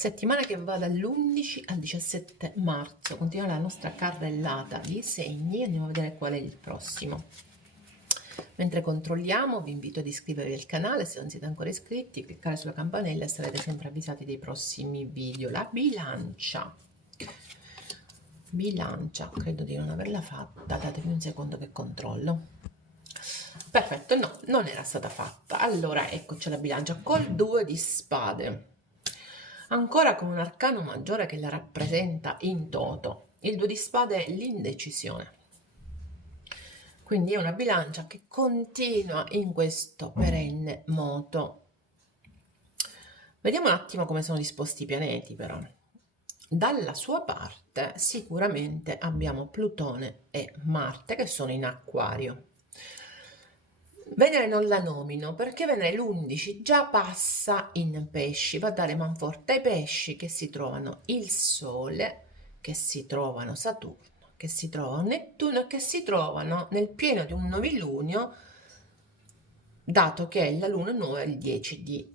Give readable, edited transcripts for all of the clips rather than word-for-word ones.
Settimana che va dall'11 al 17 marzo, continua la nostra carrellata di segni, andiamo a vedere qual è il prossimo. Mentre controlliamo, vi invito ad iscrivervi al canale se non siete ancora iscritti, cliccare sulla campanella e sarete sempre avvisati dei prossimi video. La bilancia. Bilancia, credo di non averla fatta, datemi un secondo che controllo. Perfetto, no, non era stata fatta. Allora, eccoci la bilancia col 2 di spade. Ancora con un arcano maggiore che la rappresenta in toto. Il 2 di spade è l'indecisione. Quindi è una bilancia che continua in questo perenne moto. Vediamo un attimo come sono disposti i pianeti però. Dalla sua parte sicuramente abbiamo Plutone e Marte che sono in Acquario. Venere non la nomino perché Venere l'11 già passa in pesci, va a dare manforte ai pesci che si trovano il Sole, che si trovano Saturno, che si trovano Nettuno e che si trovano nel pieno di un novilunio, dato che la luna nuova è il 10 di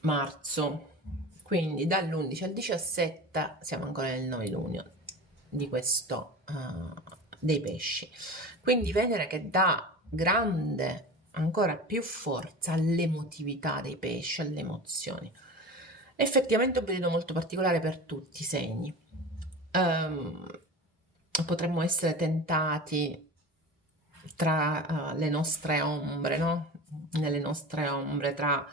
marzo. Quindi dall'11 al 17 siamo ancora nel novilunio di questo dei pesci. Quindi Venere che dà grande ancora più forza all'emotività dei pesci, alle emozioni. Effettivamente è un periodo molto particolare per tutti i segni. Potremmo essere tentati tra le nostre ombre, no? Nelle nostre ombre, tra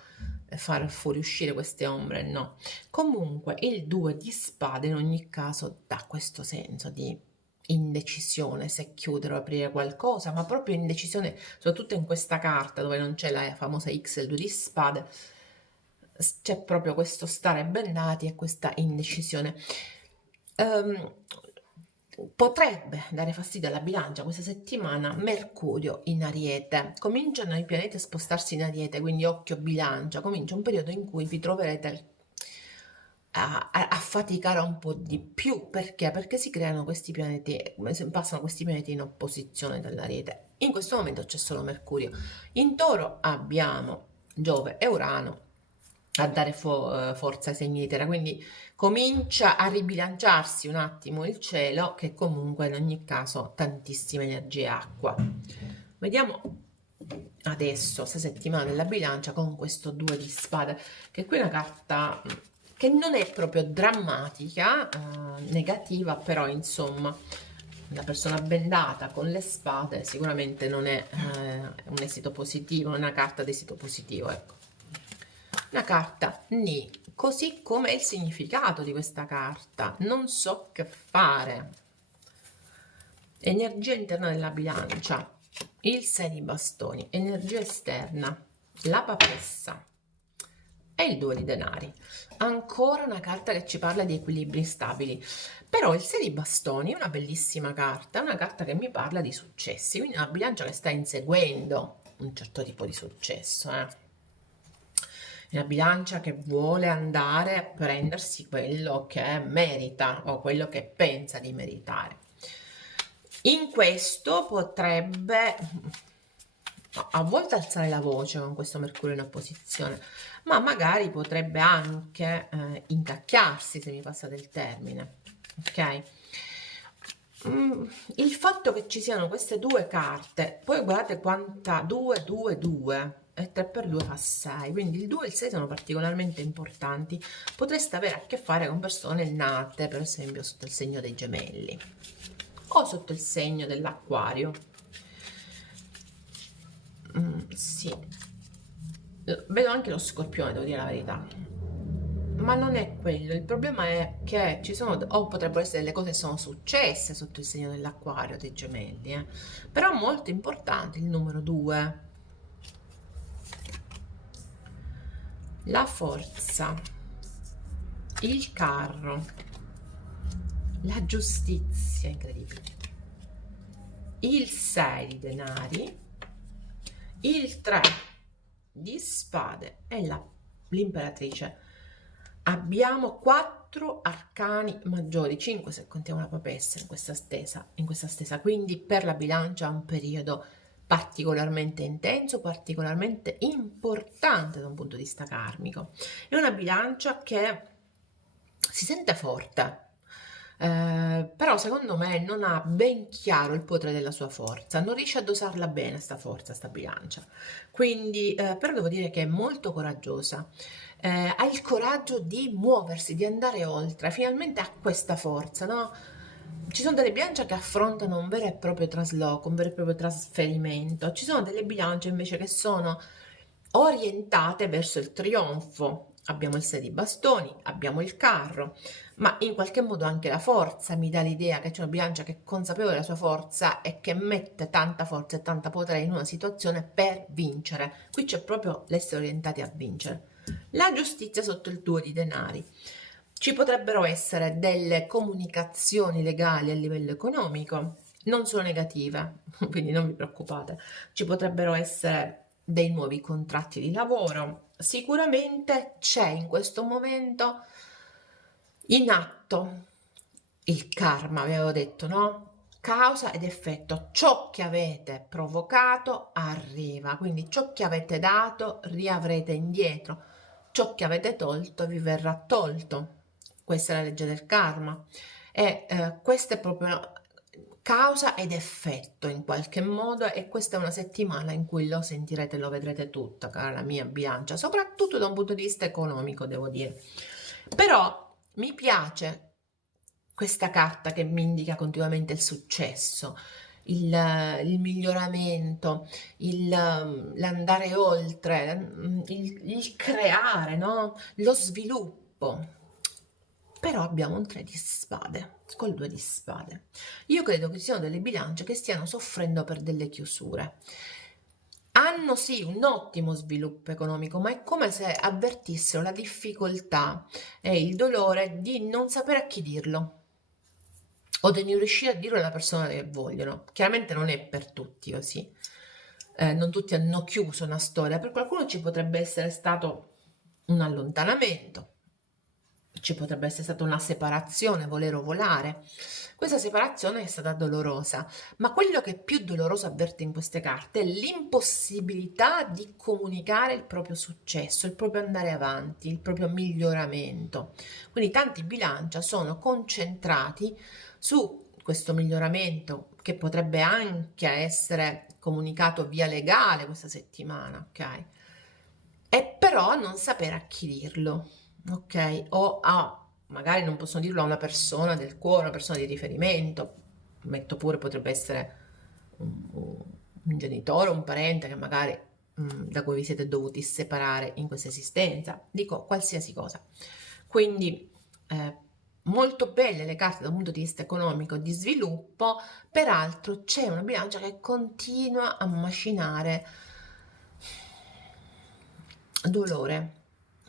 far fuoriuscire queste ombre, no. Comunque il 2 di spade in ogni caso dà questo senso di indecisione se chiudere o aprire qualcosa, ma proprio indecisione, soprattutto in questa carta dove non c'è la famosa X e il 2 di spade, c'è proprio questo stare bennati e questa indecisione. Potrebbe dare fastidio alla bilancia questa settimana Mercurio in Ariete. Cominciano i pianeti a spostarsi in Ariete, quindi occhio bilancia, comincia un periodo in cui vi troverete a faticare un po' di più. Perché? Perché si creano questi pianeti, passano questi pianeti in opposizione dall'Ariete. In questo momento c'è solo Mercurio. In Toro abbiamo Giove e Urano a dare forza ai segni di terra, quindi comincia a ribilanciarsi un attimo il cielo, che comunque in ogni caso tantissima energia e acqua. Vediamo adesso questa settimana della bilancia con questo 2 di spade, che qui è una carta che non è proprio drammatica, negativa, però insomma una persona bendata con le spade sicuramente non è un esito positivo, non è una carta d'esito positivo, ecco. Una carta Ni, così come il significato di questa carta, non so che fare. Energia interna della bilancia, il 6 di bastoni, energia esterna, la papessa e il 2 di denari. Ancora una carta che ci parla di equilibri stabili. Però il 6 di bastoni è una bellissima carta, è una carta che mi parla di successi, quindi una bilancia che sta inseguendo un certo tipo di successo, una bilancia che vuole andare a prendersi quello che merita o quello che pensa di meritare. In questo potrebbe a volte alzare la voce con questo Mercurio in opposizione, ma magari potrebbe anche incacchiarsi, se mi passate il termine, ok? Il fatto che ci siano queste due carte, poi guardate quanta 2, 2, 2 e 3 per 2 fa 6, quindi il 2 e il 6 sono particolarmente importanti. Potreste avere a che fare con persone nate per esempio sotto il segno dei Gemelli o sotto il segno dell'Acquario. Sì, vedo anche lo Scorpione, devo dire la verità, ma non è quello. Il problema è che ci sono, o potrebbero essere delle cose che sono successe sotto il segno dell'Acquario, dei Gemelli, però molto importante il numero 2, la forza, il carro, la giustizia, incredibile, il 6 di denari, il 3 di spade e l'imperatrice. Abbiamo 4 arcani maggiori, 5 se contiamo la papessa in questa stesa, quindi per la bilancia è un periodo particolarmente intenso, particolarmente importante da un punto di vista karmico. È una bilancia che si sente forte, però secondo me non ha ben chiaro il potere della sua forza, non riesce a dosarla bene sta forza, sta bilancia. Quindi, però devo dire che è molto coraggiosa, ha il coraggio di muoversi, di andare oltre, finalmente ha questa forza, no? Ci sono delle bilance che affrontano un vero e proprio trasloco, un vero e proprio trasferimento, ci sono delle bilance invece che sono orientate verso il trionfo. Abbiamo il 6 di bastoni, abbiamo il carro, ma in qualche modo anche la forza mi dà l'idea che c'è una bilancia che è consapevole della sua forza e che mette tanta forza e tanta potere in una situazione per vincere. Qui c'è proprio l'essere orientati a vincere. La giustizia sotto il 2 di denari. Ci potrebbero essere delle comunicazioni legali a livello economico, non sono negative, quindi non vi preoccupate. Ci potrebbero essere dei nuovi contratti di lavoro. Sicuramente c'è in questo momento in atto il karma, avevo detto, no? Causa ed effetto. Ciò che avete provocato arriva, quindi ciò che avete dato riavrete indietro, ciò che avete tolto vi verrà tolto. Questa è la legge del karma e questa è proprio causa ed effetto in qualche modo e questa è una settimana in cui lo sentirete, lo vedrete tutto, cara la mia bilancia, soprattutto da un punto di vista economico, devo dire. Però mi piace questa carta che mi indica continuamente il successo, il miglioramento, l'andare oltre, il creare, no? Lo sviluppo. Però abbiamo un 3 di spade, col 2 di spade. Io credo che ci siano delle bilance che stiano soffrendo per delle chiusure. Hanno sì un ottimo sviluppo economico, ma è come se avvertissero la difficoltà e il dolore di non sapere a chi dirlo o di non riuscire a dirlo alla persona che vogliono. Chiaramente non è per tutti così. Non tutti hanno chiuso una storia, per qualcuno ci potrebbe essere stato un allontanamento, ci potrebbe essere stata una separazione, volere o volare. Questa separazione è stata dolorosa, ma quello che più doloroso avverte in queste carte è l'impossibilità di comunicare il proprio successo, il proprio andare avanti, il proprio miglioramento. Quindi tanti bilancia sono concentrati su questo miglioramento che potrebbe anche essere comunicato via legale questa settimana, ok? E però a non sapere a chi dirlo, ok? O a, magari non possono dirlo a una persona del cuore, una persona di riferimento, metto pure potrebbe essere un genitore, un parente che magari da cui vi siete dovuti separare in questa esistenza, dico qualsiasi cosa. Quindi molto belle le carte dal punto di vista economico di sviluppo, peraltro c'è una bilancia che continua a macinare dolore.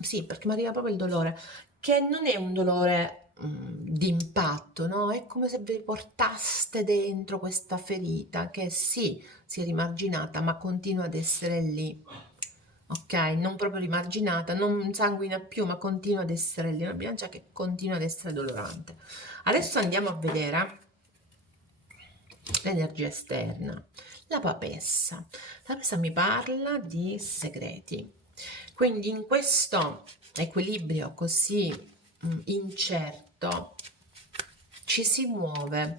Sì, perché mi arriva proprio il dolore, che non è un dolore di impatto, no? È come se vi portaste dentro questa ferita che sì, si è rimarginata, ma continua ad essere lì. Ok, non proprio rimarginata, non sanguina più, ma continua ad essere lì, una bilancia che continua ad essere dolorante. Adesso andiamo a vedere l'energia esterna. La papessa. La papessa mi parla di segreti. Quindi in questo equilibrio così incerto ci si muove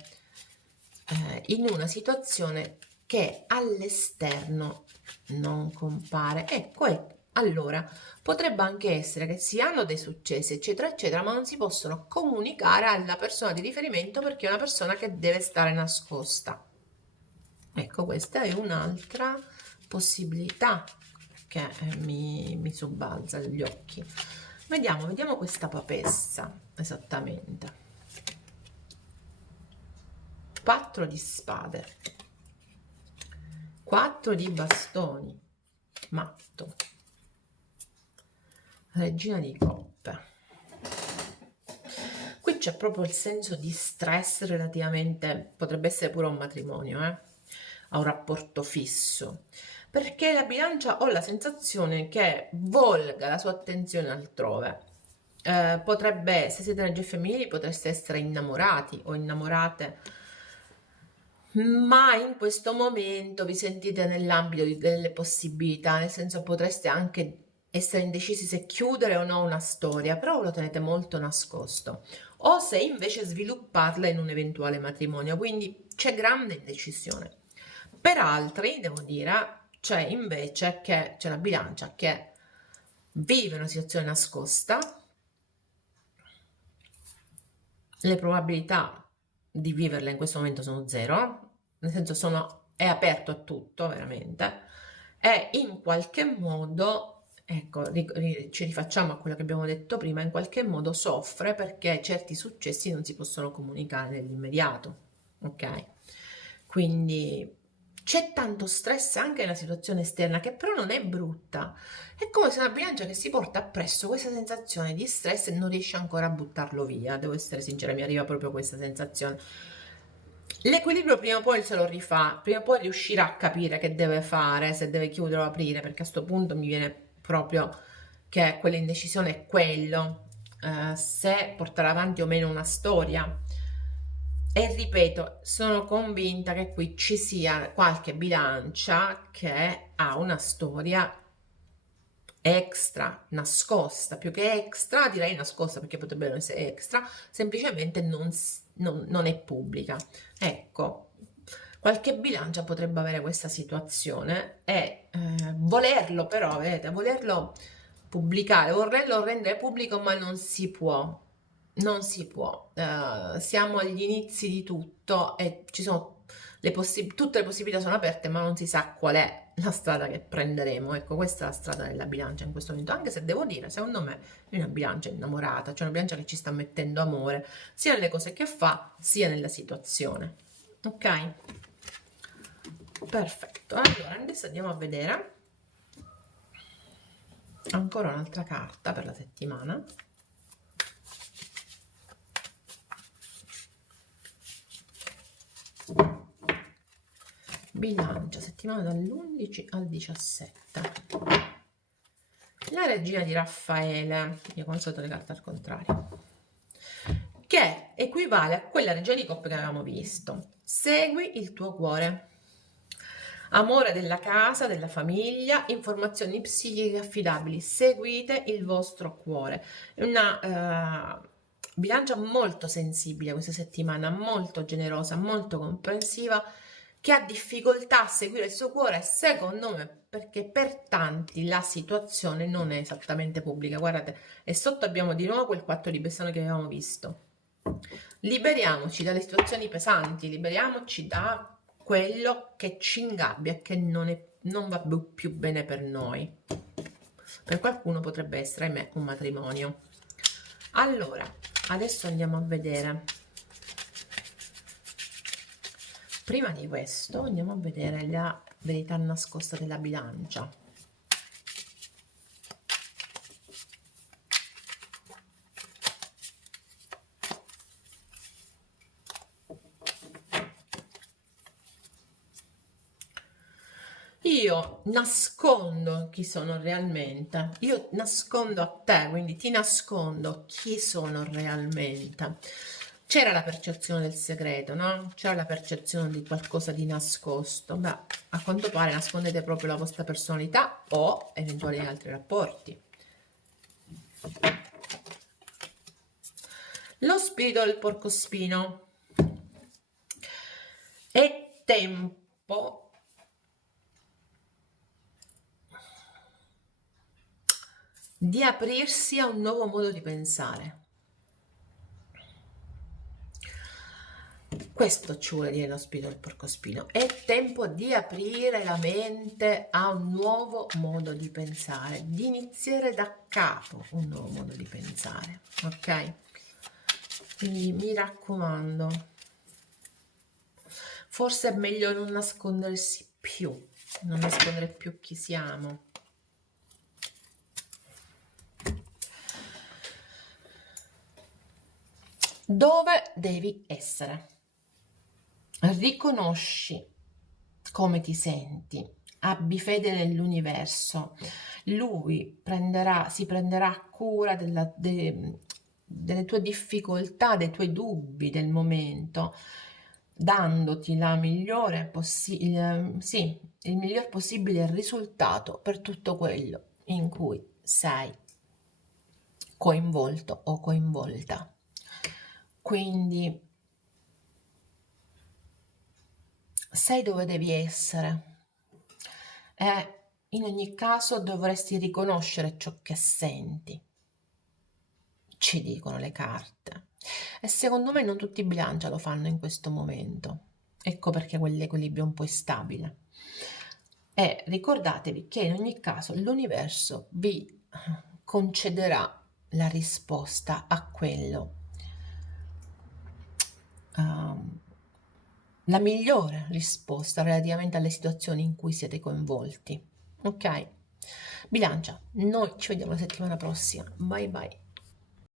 in una situazione che all'esterno non compare. Ecco, allora potrebbe anche essere che si hanno dei successi, eccetera, eccetera, ma non si possono comunicare alla persona di riferimento perché è una persona che deve stare nascosta. Ecco, questa è un'altra possibilità che mi sobbalza agli occhi. Vediamo questa papessa esattamente. 4 di spade, 4 di bastoni, matto, regina di coppe. Qui c'è proprio il senso di stress relativamente, potrebbe essere pure un matrimonio, a un rapporto fisso, perché la bilancia ho la sensazione che volga la sua attenzione altrove. Potrebbe, se siete energie femminili, potreste essere innamorati o innamorate, ma in questo momento vi sentite nell'ambito delle possibilità, nel senso potreste anche essere indecisi se chiudere o no una storia, però lo tenete molto nascosto, o se invece svilupparla in un eventuale matrimonio, quindi c'è grande indecisione. Per altri, devo dire, c'è invece che c'è la bilancia che vive una situazione nascosta, le probabilità di viverla in questo momento sono zero, nel senso è aperto a tutto, veramente, e in qualche modo, ecco, ci rifacciamo a quello che abbiamo detto prima, in qualche modo soffre perché certi successi non si possono comunicare nell'immediato, ok? Quindi c'è tanto stress anche nella situazione esterna, che però non è brutta. È come se una bilancia che si porta appresso questa sensazione di stress e non riesce ancora a buttarlo via. Devo essere sincera, mi arriva proprio questa sensazione. L'equilibrio prima o poi se lo rifà, prima o poi riuscirà a capire che deve fare, se deve chiudere o aprire, perché a questo punto mi viene proprio che quell'indecisione è quello, se portare avanti o meno una storia. E ripeto, sono convinta che qui ci sia qualche bilancia che ha una storia extra, nascosta, più che extra, direi nascosta perché potrebbe non essere extra, semplicemente non è pubblica. Ecco, qualche bilancia potrebbe avere questa situazione e volerlo però, vedete, volerlo pubblicare, vorrello rendere pubblico, ma non si può. Non si può. Siamo agli inizi di tutto e ci sono tutte le possibilità sono aperte, ma non si sa qual è la strada che prenderemo. Ecco, questa è la strada della bilancia in questo momento. Anche se devo dire, secondo me, è una bilancia innamorata, cioè una bilancia che ci sta mettendo amore sia nelle cose che fa, sia nella situazione. Ok? Perfetto. Allora, adesso andiamo a vedere ancora un'altra carta per la settimana. Bilancia, settimana dall'11 al 17. La regina di Raffaele, io come al solito le carte al contrario, che equivale a quella regina di coppe che avevamo visto. Segui il tuo cuore. Amore della casa, della famiglia, informazioni psichiche affidabili. Seguite il vostro cuore. È una bilancia molto sensibile questa settimana, molto generosa, molto comprensiva, che ha difficoltà a seguire il suo cuore, secondo me, perché per tanti la situazione non è esattamente pubblica. Guardate, e sotto abbiamo di nuovo quel 4 di pestano che avevamo visto. Liberiamoci dalle situazioni pesanti, liberiamoci da quello che ci ingabbia e che non va più bene per noi. Per qualcuno potrebbe essere, ahimè, un matrimonio. Allora, adesso andiamo a vedere. Prima di questo andiamo a vedere la verità nascosta della bilancia. Io nascondo chi sono realmente, io nascondo a te, quindi ti nascondo chi sono realmente. C'era la percezione del segreto, no? C'era la percezione di qualcosa di nascosto. Beh, a quanto pare nascondete proprio la vostra personalità o eventuali altri rapporti. Lo spirito del porcospino. È tempo di aprirsi a un nuovo modo di pensare. Questo ci vuole dire lo spirito del porcospino. È tempo di aprire la mente a un nuovo modo di pensare, di iniziare da capo un nuovo modo di pensare, ok? Quindi mi raccomando, forse è meglio non nascondersi più, non nascondere più chi siamo. Dove devi essere? Riconosci come ti senti, abbi fede nell'universo, lui si prenderà cura delle tue difficoltà, dei tuoi dubbi del momento, dandoti il miglior possibile risultato per tutto quello in cui sei coinvolto o coinvolta. Quindi sei dove devi essere e in ogni caso dovresti riconoscere ciò che senti, ci dicono le carte. E secondo me non tutti i bilancia lo fanno in questo momento. Ecco perché quell'equilibrio è un po' instabile. E ricordatevi che in ogni caso l'universo vi concederà la risposta a quello, la migliore risposta relativamente alle situazioni in cui siete coinvolti. Ok? Bilancia, noi ci vediamo la settimana prossima. Bye bye.